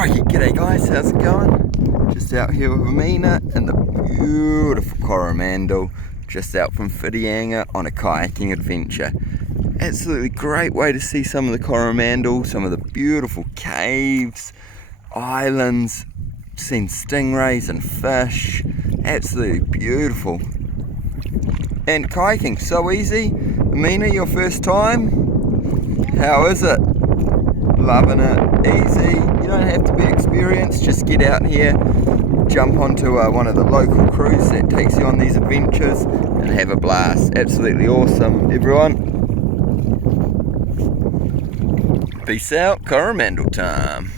Crikey, g'day guys, how's it going? Just out here with Amina and the beautiful Coromandel, just out from Whitianga on a kayaking adventure. Absolutely great way to see some of the Coromandel, some of the beautiful caves, islands, seen stingrays and fish. Absolutely beautiful. And kayaking, so easy. Amina, your first time? How is it? Loving it, easy. You don't have to be experienced, just get out here, jump onto one of the local crews that takes you on these adventures and have a blast. Absolutely awesome, everyone. Peace out, Coromandel time.